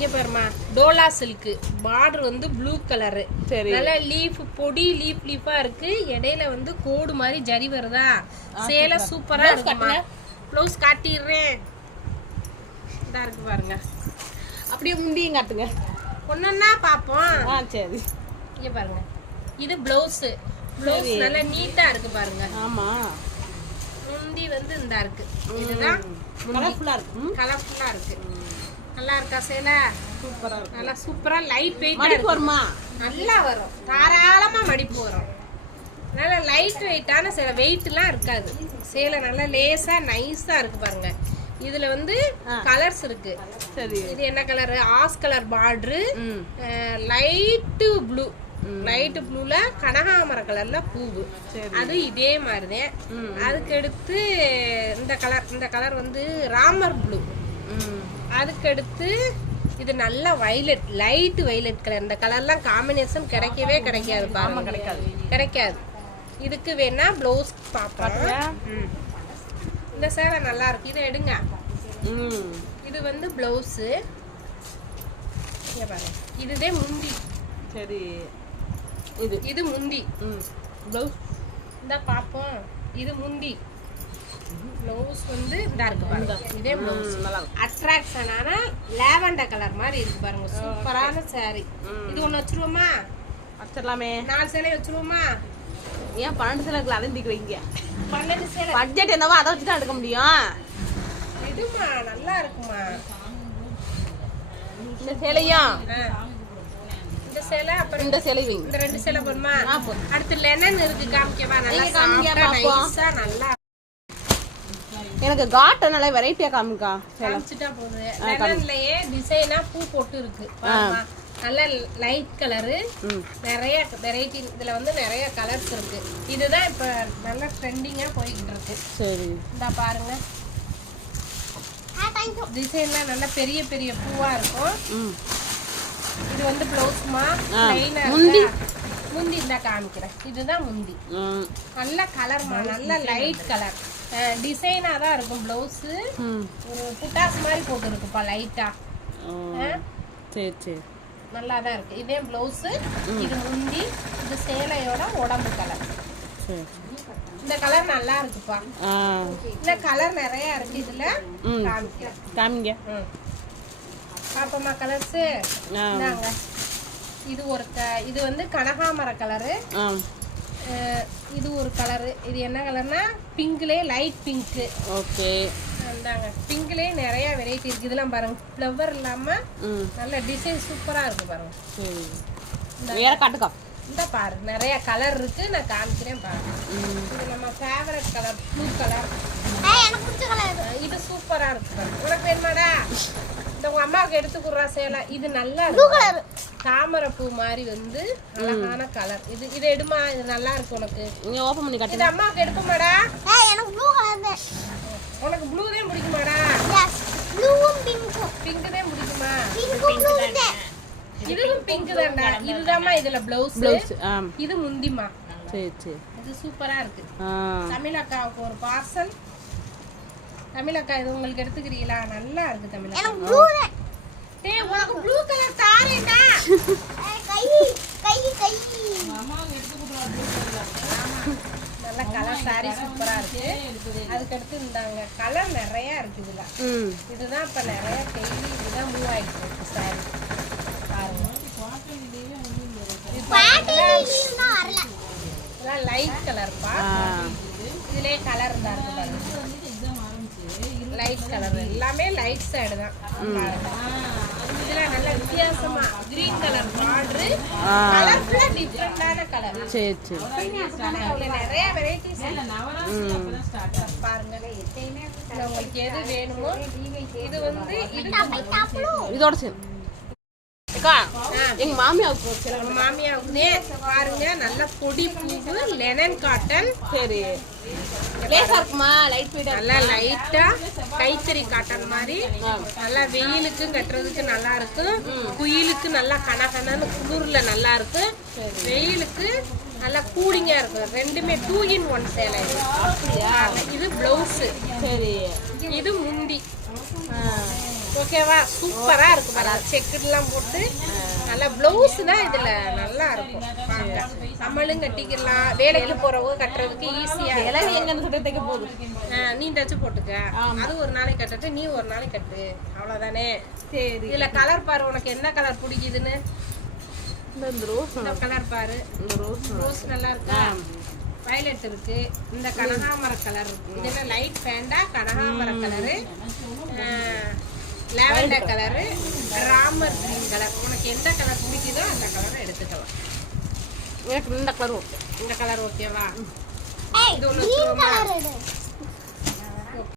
இங்க பாருமா Dola silk border வந்து ப்ளூ கலரு சரி. நல்ல லீஃப் பொடி லீஃப் லீஃபா இருக்கு. இடையில வந்து கோடு மாதிரி ஜரி வருதா? சேலை சூப்பரா இருக்குமா ப்ளவுஸ் காட்டிடுறேன். இதா இருக்கு பாருங்க. அப்படியே முண்டியும் காட்டுங்க. ஒன்னொன்னா பாப்போம். ஆ சரி. இங்க பாருங்க. இது பிளவுஸ் பிளவுஸ் நல்லா நீட்டா இருக்கு பாருங்க. ஆமா. முந்தி வந்து இந்த இருக்கு. இதுதான் கலர்ஃபுல்லா இருக்கு. ம், கலர்ஃபுல்லா இருக்கு. நல்லா இருக்கா சேலை? சூப்பரா இருக்கு. நல்லா சூப்பரா லைட் வெயிட்டா மடிப்பு வருமா? நல்லா வரும். தாராளமா மடிப்பு வரும். நல்ல லைட் வெயிட்டான சேலை. வெயிட்லாம் இருக்காது. சேலை நல்லா லேசா நைஸா இருக்கு பாருங்க. இதுல வந்து கலர்ஸ் இருக்கு. சரி. இது என்ன colour ash colour border light blue light ப்ளூல கனகாமர கலர்ல பூவு. அது இதே மாதிரிதான். அதுக்கு அடுத்து இந்த கலர் இந்த கலர் வந்து ராமர் ப்ளூ ம் அதுக்கு அடுத்து இது நல்ல வைலட் லைட் வைலட் கலர் இந்த கலர்லாம் காம்பினேஷன் கிடைக்கவே கிடைக்காது பாருங்க. கிடைக்காது. கிடைக்காது. இதுக்கு வேணா ப்ளவுஸ் பார்ப்போம். இந்த சேலை நல்லா இருக்கு. இதை எடுங்க. ம். இது வந்து ப்ளவுஸு இதுதே முந்தி. சரி. இது. இது முந்தி. ம். ப்ளவுஸ் இந்த பார்ப்போம். இது முந்தி. ப்ளவுஸ் வந்து இந்த இருக்கு பாருங்க. இதே ப்ளவுஸ் அட்ராக்ஷனான லேவண்டர் கலர் மாதிரி இருக்கு பாருங்க. சூப்பரான saree. இது ஒண்ணு வச்சிருவோமா? வச்சிடலாமே நாலு சேலை வச்சிருவோமா? ஏன் பன்னெண்டு சில இருக்குல்ல அதையும் தூக்கி வைங்க. பன்னெண்டு சேலை. பட்ஜெட் என்னவோ அதை வச்சு தான் எடுக்க முடியும். இதுமா நல்லா இருக்குமா இந்த சேலையும். இந்த சேலை அப்புறம் இந்த சேலை இந்த ரெண்டு சேலை போதுமா? அடுத்து லெனன் இருக்கு காமிக்கவா? நல்லா. நைஸா நல்லா எனக்கு காட்டன் நல்லா வெரைட்டியா காமிக்கா? காமிச்சிட்டா போகுது லெனன்லயே டிசைனா பூ போட்டு இருக்கு. நல்ல லைட் கலரு நிறைய வெரைட்டி இதுல வந்து நிறைய கலர்ஸ் இருக்கு. இதுதான் இப்ப நல்ல ட்ரெண்டிங்கா போய்கிட்டு இருக்கு. சரி. இந்த பாருங்க. டிசைன்லாம் நல்ல பெரிய பெரிய பூவா இருக்கும். இது வந்து பிளவுஸ்மா பிளைனா முந்தி? முந்தி இந்த காமிக்கிறேன். இதுதான் முந்தி. நல்ல கலர்மா நல்ல லைட் கலர் டிசைனா தான் இருக்கும் பிளவுஸ் ஒரு புட்டாஸ் மாதிரி போட்டு இருக்குப்பா லைட்டா ஓ சரி சரி. நல்லா தான் இருக்கு. இதே பிளவுஸ் இது முந்தி இது சேலையோட உடம்பு கலர் இந்த கலர் நல்லா இருக்குப்பா. இந்த கலர் நிறைய இருக்கு இதுல. காமிங்க. ம். பாப்போமா கலர்ஸ் இது ஒரு இது வந்து கனகாமர கலரு இது ஒரு கலரு இது என்ன கலர்னா பிங்க்லே லைட் பிங்க்கு ஓகே. இந்தாங்க பிங்க்லேயே நிறைய வெரைட்டி இருக்கு. இதெல்லாம் பாருங்க. ஃப்ளவர் இல்லாம நல்ல டிசைன் சூப்பரா இருக்கு பாருங்க. சரி. வேற காட்டுக்கா. இந்த பாரு. நிறைய கலர் இருக்கு. நான் காமிக்கிறேன் பாருங்க இது நம்ம ஃபேவரட் கலர் ப்ளூ கலர் இது. சூப்பரா இருக்கு பாரு. உனக்கு வேணுமாடா? இந்த உங்க அம்மாவுக்கு எடுத்து குடுறா சேலை. இது நல்லா இருக்கு தாமரை பூ மாதிரி வந்து அழகான கலர் இது இது எடுமா? இது நல்லா இருக்கு உனக்கு. நீங்க ஓப்பன் பண்ணி இது காட்டுங்க அம்மாவுக்கு எடுக்குமாடா? எனக்கு ப்ளூ கலர் தான். உனக்கு ப்ளூ தான் பிடிக்குமாடா? எஸ் ப்ளூவும் பிங்க்கும் பிங்க் தான் பிடிக்குமா? பிங்க்கும் ப்ளூ தான். இதுவும் பிங்க் தான்டா. இதுதாம்மா இதுல பிளவுஸ் ப்ளவுஸ் இது முந்திமா சரி சரி. இது சூப்பரா இருக்கு. ஆ. தமிழ் அக்காவுக்கு ஒரு பார்சல் தமிழ் அக்கா இது உங்களுக்கு எடுத்துக்கிறீங்களா? நல்லா இருக்கு தமிழ் அக்கா. எனக்கு ப்ளூ தான். டேய் உனக்கு ப்ளூ கலர் கை நல்ல கலர் சாரி சூப்பரா இருக்கு. அதுக்கு அடுத்து இந்தாங்க கலர் நிறைய இருக்கு இதுல. இதுதான் இப்ப நிறைய டெய்லி இதுதான் மூவ் ஆயிட்டு இருக்கு சாரி பாருங்க. இது பாட்டிலையும் தான் வரல இதெல்லாம் லைட் கலர்ப்பா இதுலயே கலர் பாருங்க. லைட் கலர் எல்லாமே லைட் சைடு தான். பாருங்க. வித்தியாசமா கிரீன் கலர் பார்டரு கலர்ஃபுல்லா டிஃப்ரெண்டான கலர் சரி சரி. அதுல நிறைய வெரைட்டிஸ் ம். பாருங்க இதுல உங்களுக்கு எது வேணுமோ இது வந்து இது இதோட சரி அக்கா எங்க மாமியாவுக்கு மாமியாவுக்குனே பாருங்க நல்ல பொடி பூவு லெனன் காட்டன் சரி. லேசா இருக்குமா? லைட் வெயிட்டா நல்லா லைட்டா கைத்தறி காட்டன் மாதிரி. நல்லா வெயிலுக்கும் கட்டுறதுக்கு நல்லா இருக்கும் குயிலுக்கு நல்லா கனகனன்னு குளிர்ல நல்லா இருக்கும் வெயிலுக்கு நல்லா கூலிங்கா இருக்கும் ரெண்டுமே டூ இன் ஒன் சேலை இது. பிளவுஸ் சரி. இது முந்தி. ஆ. ஓகேவா? சூப்பரா இருக்கு பாருங்க செக்குலாம் போட்டு நல்லா பிளவுஸ்னா இதுல நல்லா இருக்கும். பாருங்க நம்மளும் கட்டிக்கலாம். வேலைக்கு போறவங்க கட்டுறதுக்கு ஈஸியா இலவு எங்கன்னு சொல்லி தைக்க போகுது நீ தச்சு போட்டுக்க. அது ஒரு நாளைக்கு கட்டுறது நீ ஒரு நாளைக்கு கட்டு. அவ்வளவுதானே? சரி. இதுல கலர் பாரு உனக்கு என்ன கலர் பிடிக்குதுன்னு. இந்த ரோஸ் இந்த கலர் பாரு. இந்த ரோஸ் ரோஸ் நல்லா இருக்கா? வயலட் இருக்கு. இந்த கனகாமர கலர் இருக்கு. இது என்ன லைட் பேண்டா கனகாமர colour lavender colour Ramar green colour உனக்கு எந்த கலர் பிடிக்குதோ அந்த கலரை எடுத்துக்கலாம் எனக்கு இந்த கலர் ஓகே இந்த கலர் ஓகேவா இது ஒண்ணு